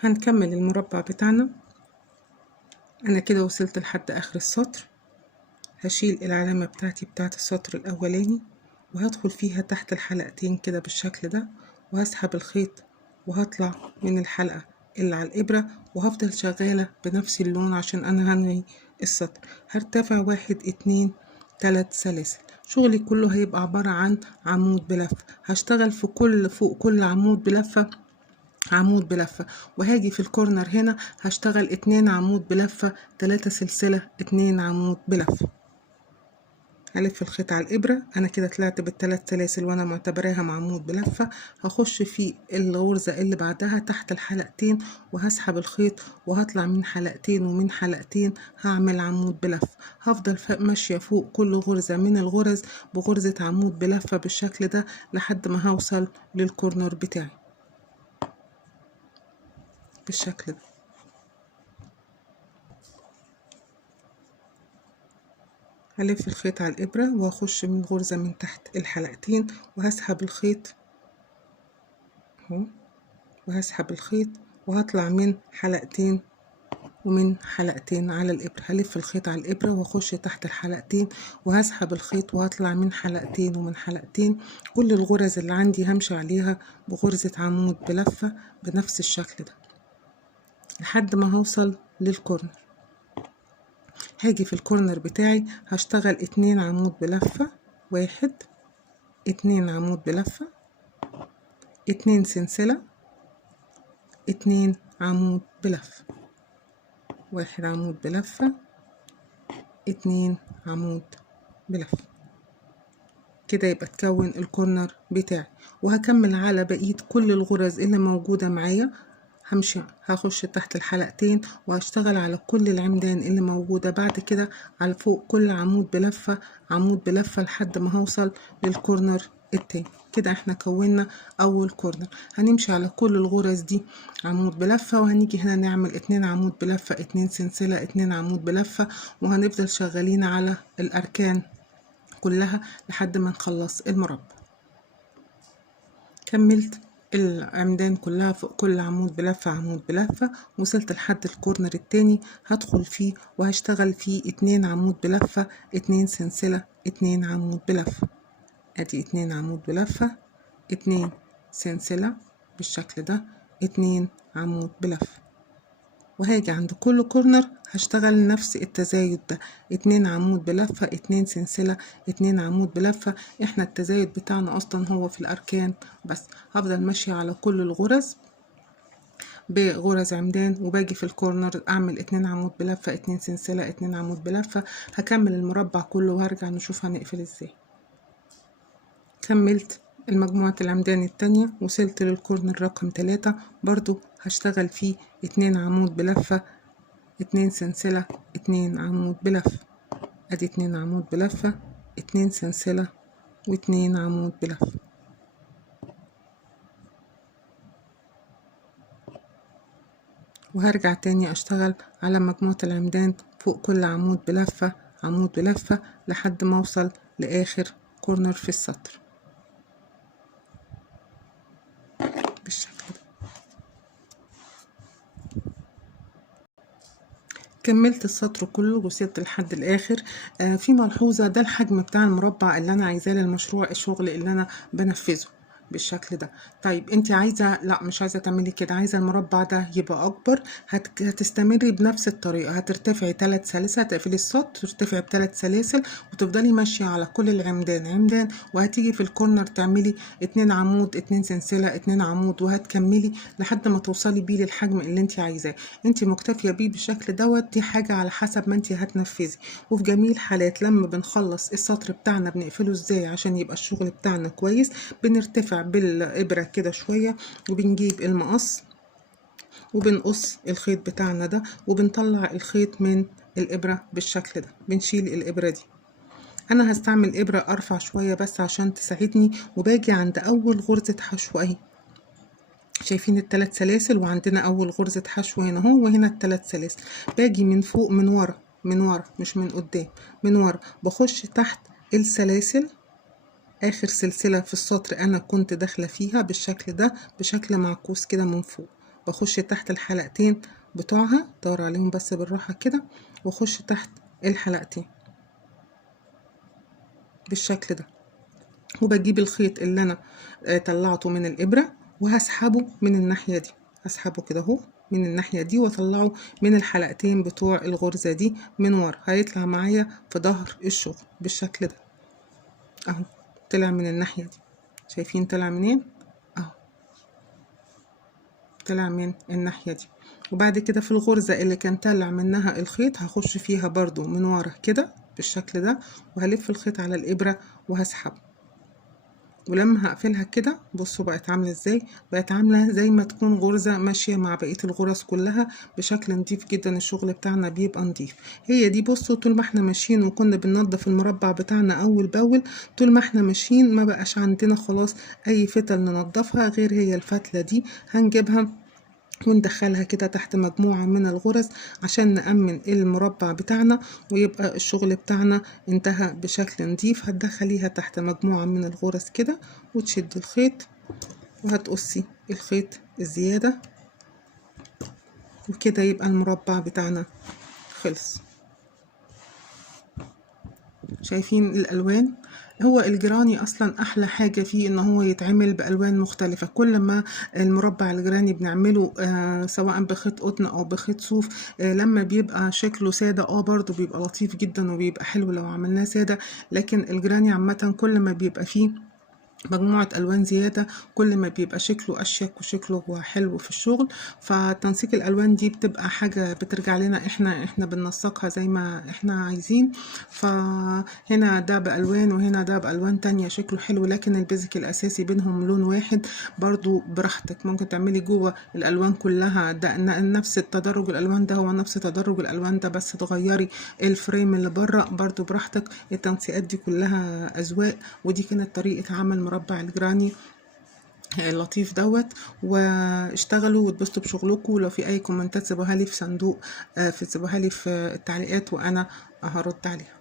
هنكمل المربع بتاعنا. انا كده وصلت لحد اخر السطر. هشيل العلامة بتاعتي بتاعت السطر الاولاني وهدخل فيها تحت الحلقتين كده بالشكل ده، وهسحب الخيط وهطلع من الحلقة اللي على الابرة، وهفضل شغالة بنفس اللون عشان انا هنوي السطر. هرتفع 1 2 3 سلاسل. شغلي كله هيبقى عبارة عن عمود بلفة. هشتغل في فوق كل عمود بلفة عمود بلفة، وهاجي في الكورنر هنا هشتغل 2 عمود بلفة، 3 سلسلة، 2 عمود بلفة. هلف الخيط على الإبرة. أنا كده طلعت بالثلاث سلاسل وأنا معتبراها عمود بلفة. هخش في الغرزة اللي بعدها تحت الحلقتين وهسحب الخيط وهطلع من حلقتين ومن حلقتين هعمل عمود بلفة. هفضل ماشية فوق كل غرزة من الغرز بغرزة عمود بلفة بالشكل ده لحد ما هوصل للكورنر بتاعي بالشكل ده. هلف الخيط على الإبرة وهخش من غرزة من تحت الحلقتين وهسحب الخيط اهو، وهسحب الخيط وهطلع من حلقتين ومن حلقتين على الإبرة. هلف الخيط على الإبرة وأخش تحت الحلقتين وهسحب الخيط وهطلع من حلقتين ومن حلقتين. كل الغرز اللي عندي همشي عليها بغرزة عمود بلفة بنفس الشكل ده لحد ما هوصل للكورنر. هاجي في الكورنر بتاعي هشتغل 2 عمود بلفة، 1 2 عمود بلفة، 2 سلسلة، 2 عمود بلفة، 1 عمود بلفة، 2 عمود بلفة. كده يبقى تكون الكورنر بتاعي. وهكمل على بقية كل الغرز اللي موجودة معايا. همشي هخش تحت الحلقتين وهشتغل على كل العمدان اللي موجودة بعد كده على فوق كل عمود بلفة عمود بلفة لحد ما هوصل للكورنر التاني. كده احنا كونا اول كورنر. هنمشي على كل الغرز دي عمود بلفة، وهنيجي هنا نعمل 2 عمود بلفة، 2 سلسلة، 2 عمود بلفة، وهنفضل شغالين على الاركان كلها لحد ما نخلص المربع. كملت العمدان كلها فوق كل عمود بلفة عمود بلفة، وصلت لحد الكورنر التاني هدخل فيه وهشتغل فيه 2 عمود بلفة، 2 سلسلة، 2 عمود بلفة. ادي 2 عمود بلفة، 2 سلسلة بالشكل ده، 2 عمود بلفة. وهاجي عند كل كورنر هشتغل نفس التزايد ده، 2 عمود بلفة، 2 سلسلة، 2 عمود بلفة. احنا التزايد بتاعنا اصلا هو في الاركان بس. هفضل ماشية على كل الغرز بغرز عمدان، وباجي في الكورنر اعمل 2 عمود بلفة، 2 سلسلة، 2 عمود بلفة. هكمل المربع كله وهرجع نشوف هنقفل ازاي. كملت المجموعة العمدان التانية، وصلت للكورنر رقم 3 برضو هشتغل فيه 2 عمود بلفة، 2 سلسلة، 2 عمود بلفة. ادي 2 عمود بلفة، 2 سلسلة، و2 عمود بلفة. وهرجع تاني اشتغل على مجموعة العمدان فوق كل عمود بلفة عمود بلفة لحد ما اوصل لاخر كورنر في السطر بالشكل ده. كملت السطر كله وصلت لحد الاخر. في ملحوظة، ده الحجم بتاع المربع اللي انا عايزاه للمشروع الشغل اللي انا بنفذه بالشكل ده. طيب انت عايزه، لا مش عايزه تعملي كده، عايزه المربع ده يبقى اكبر، هتستمري بنفس الطريقه. هترتفعي 3 سلاسل، هتقفلي السطر ترتفعي ب3 سلاسل وتفضلي ماشيه على كل العمدان عمدان، وهتيجي في الكورنر تعملي 2 عمود، 2 سلسله، 2 عمود، وهتكملي لحد ما توصلي بيه للحجم اللي انت عايزاه. انت مكتفيه بيه بالشكل دوت. دي حاجه على حسب ما انت هتنفذي. وفي جميع الحالات لما بنخلص السطر بتاعنا بنقفله ازاي عشان يبقى الشغل بتاعنا كويس؟ بنرتفع بالإبرة كده شوية، وبنجيب المقص وبنقص الخيط بتاعنا ده، وبنطلع الخيط من الإبرة بالشكل ده. بنشيل الإبرة دي. أنا هستعمل إبرة أرفع شوية بس عشان تساعدني. وباجي عند أول غرزة حشو أهي، شايفين ال3 سلاسل، وعندنا أول غرزة حشو هنا اهو، وهنا ال3 سلاسل. باجي من فوق من ورا، من ورا مش من قدام، من ورا بخش تحت السلاسل. اخر سلسلة في السطر انا كنت داخلة فيها بالشكل ده بشكل معكوس كده من فوق، بخش تحت الحلقتين بتوعها، دور عليهم بس بالراحة كده، واخش تحت الحلقتين بالشكل ده. وبجيب الخيط اللي انا طلعته من الابرة وهسحبه من الناحية دي، هسحبه كده اهو من الناحية دي واطلعه من الحلقتين بتوع الغرزة دي من ورا، هيطلع معايا في ظهر الشغل بالشكل ده اهو. طلع من الناحية دي، شايفين طلع منين اهو، طلع من الناحية دي. وبعد كده في الغرزة اللي كان طالع منها الخيط هخش فيها برضو من ورا كده بالشكل ده، وهلف الخيط على الإبرة وهسحبه. ولما هقفلها كده بصوا بقت عاملة ازاي، بقت عاملة زي ما تكون غرزة ماشية مع بقية الغرز كلها بشكل نضيف جدا. الشغل بتاعنا بيبقى نضيف. هي دي بصوا طول ما احنا ماشيين وكنا بننضف المربع بتاعنا اول باول، طول ما احنا ماشيين ما بقاش عندنا خلاص اي فتل ننضفها غير هي الفتلة دي. هنجيبها وندخلها كده تحت مجموعة من الغرز عشان نأمن المربع بتاعنا ويبقى الشغل بتاعنا انتهى بشكل نضيف. هتدخليها تحت مجموعة من الغرز كده وتشد الخيط وهتقصي الخيط الزيادة، وكده يبقى المربع بتاعنا خلص. شايفين الالوان؟ هو الجراني اصلا احلى حاجه فيه ان هو يتعمل بالوان مختلفه. كل ما المربع الجراني بنعمله سواء بخيط قطن او بخيط صوف لما بيبقى شكله ساده برضه بيبقى لطيف جدا وبيبقى حلو لو عملناه ساده. لكن الجراني عامه كل ما بيبقى فيه مجموعة ألوان زيادة كل ما بيبقى شكله أشيك وشكله حلو في الشغل. فتنسيق الألوان دي بتبقى حاجة بترجع لنا احنا بننسقها زي ما احنا عايزين. فهنا ده بألوان وهنا ده بألوان تانية شكله حلو، لكن البيزك الأساسي بينهم لون واحد. برضو براحتك ممكن تعملي جوه الألوان كلها ده نفس التدرج الألوان ده هو نفس تدرج الألوان ده، بس تغيري الفريم اللي بره برضو براحتك. التنسيقات دي كلها أذواق. ودي كانت طريقة عمل مربع الجراني اللطيف دوت. واشتغلوا واتبسطوا بشغلكم. ولو في اي كومنتات سيبوها لي في صندوق سيبوها لي في التعليقات وانا هرد عليها.